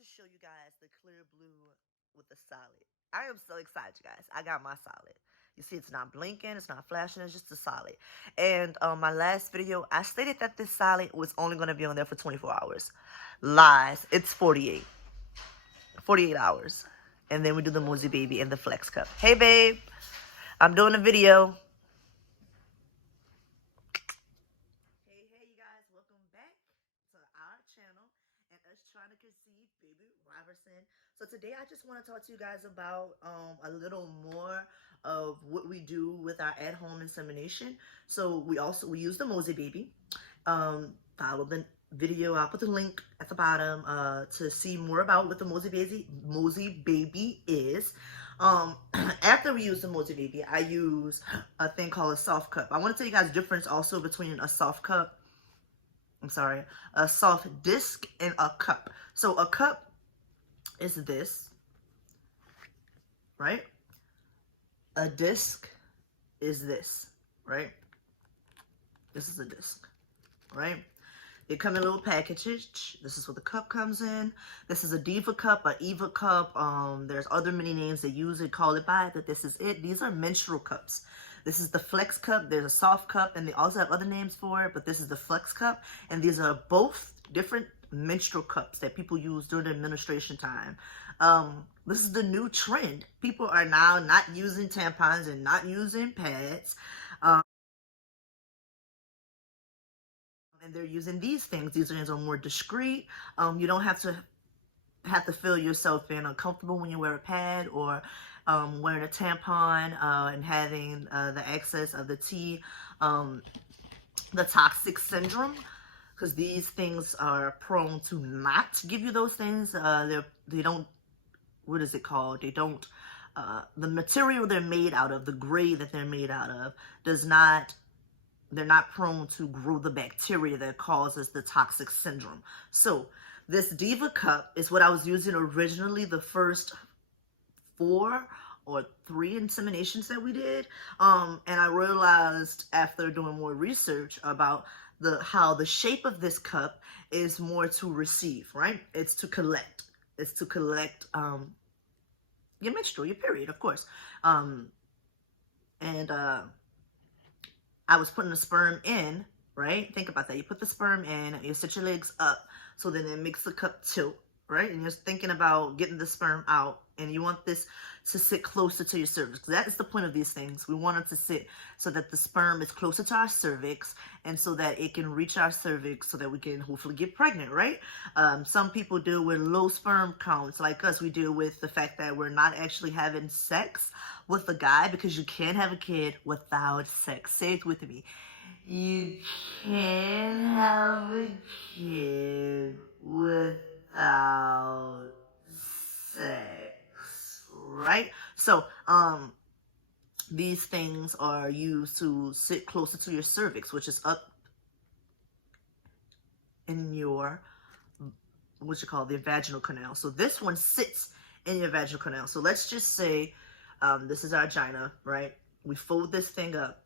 to show you guys the clear blue with the solid. I am so excited, you guys. I got my solid. You see, it's not blinking, it's not flashing, it's just a solid. And my last video, I stated that this solid was only going to be on there for 24 hours. Lies. It's 48. 48 hours. And then we do the Mosey Baby and the Flex Cup. Hey, babe. I'm doing a video. Hey, you guys. Welcome back to our channel and us trying to conceive baby Robertson. So today I just want to talk to you guys about a little more of what we do with our at-home insemination. So we use the Mosey Baby. Follow the video. I'll put the link at the bottom to see more about what the Mosey Baby is. After we use the Mosey Baby, I use a thing called a soft cup. I want to tell you guys the difference also between a soft cup, a soft disc and a cup. So a cup is this, right? A disc is this, right? This is a disc, right? They come in little packages. This is what the cup comes in. This is a Diva Cup, a Eva Cup. There's other many names they use it, call it by, but this is it. These are menstrual cups. This is the Flex Cup. There's a soft cup, and they also have other names for it, but this is the Flex Cup. And these are both different menstrual cups that people use during the administration time. This is the new trend. People are now not using tampons and not using pads. And they're using these things. These things are more discreet. You don't have to feel yourself being uncomfortable when you wear a pad or wearing a tampon and having the excess of the toxic syndrome, because these things are prone to not give you those things. They don't, what is it called? They don't, the material they're made out of, the grade that they're made out of, they're not prone to grow the bacteria that causes the toxic syndrome. So this Diva Cup is what I was using originally, the first 4 or 3 inseminations that we did. And I realized after doing more research about how the shape of this cup is more to receive, right? It's to collect. It's to collect your menstrual, your period, of course. I was putting the sperm in, right? Think about that. You put the sperm in, you set your legs up, so then it makes the cup tilt, right? And you're thinking about getting the sperm out, and you want this to sit closer to your cervix. That is the point of these things. We want it to sit so that the sperm is closer to our cervix, and so that it can reach our cervix so that we can hopefully get pregnant, right? Some people deal with low sperm counts. Like us, we deal with the fact that we're not actually having sex with a guy, because you can't have a kid without sex. Say it with me. You can't have a kid without sex, right? So, these things are used to sit closer to your cervix, which is up in your, the vaginal canal. So this one sits in your vaginal canal. So let's just say, this is our vagina, right? We fold this thing up.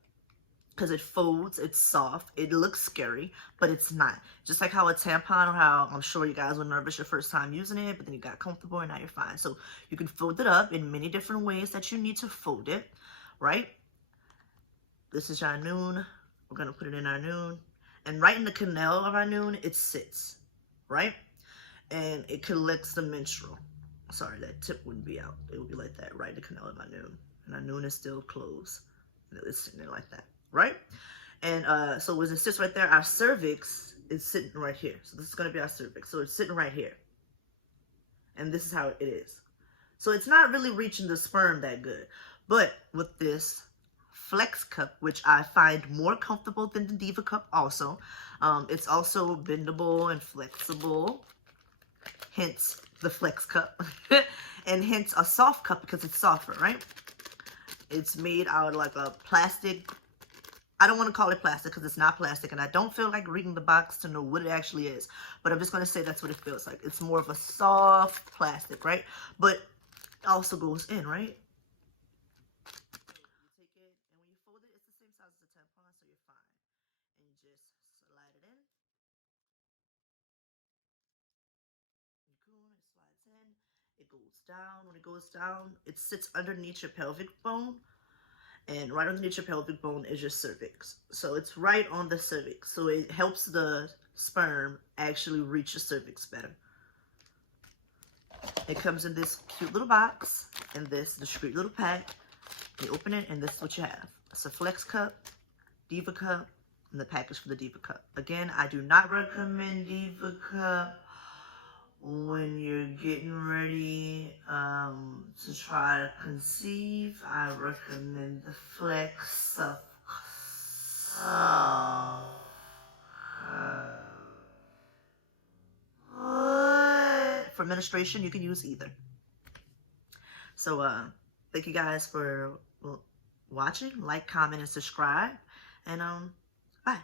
Because it folds, it's soft, it looks scary, but it's not. Just like how a tampon, or how I'm sure you guys were nervous your first time using it, but then you got comfortable and now you're fine. So you can fold it up in many different ways that you need to fold it, right? This is our noon. We're going to put it in our noon. And right in the canal of our noon, it sits, right? And it collects the menstrual. Sorry, that tip wouldn't be out. It would be like that, right in the canal of our noon. And our noon is still closed. And it's sitting there like that. Right? And so as it sits right there, our cervix is sitting right here. So this is going to be our cervix. So it's sitting right here. And this is how it is. So it's not really reaching the sperm that good. But with this Flex Cup, which I find more comfortable than the Diva Cup also, it's also bendable and flexible. Hence the Flex Cup. And hence a soft cup, because it's softer, right? It's made out of like a plastic. I don't want to call it plastic because it's not plastic, and I don't feel like reading the box to know what it actually is, but I'm just going to say that's what it feels like. It's more of a soft plastic, right? But it also goes in, right? You take it, and when you fold it, it's the same size as a tampon, so you're fine. And you just slide it in. You go and slide It goes down. When it goes down, it sits underneath your pelvic bone. And right underneath your pelvic bone is your cervix. So it's right on the cervix. So it helps the sperm actually reach your cervix better. It comes in this cute little box and this discreet little pack. You open it and this is what you have. It's a Flex Cup, Diva Cup, and the package for the Diva Cup. Again, I do not recommend Diva Cup when you're getting ready to try to conceive. I recommend the Flex Cup. For administration, you can use either. So, thank you guys for watching. Like, comment, and subscribe. And, bye.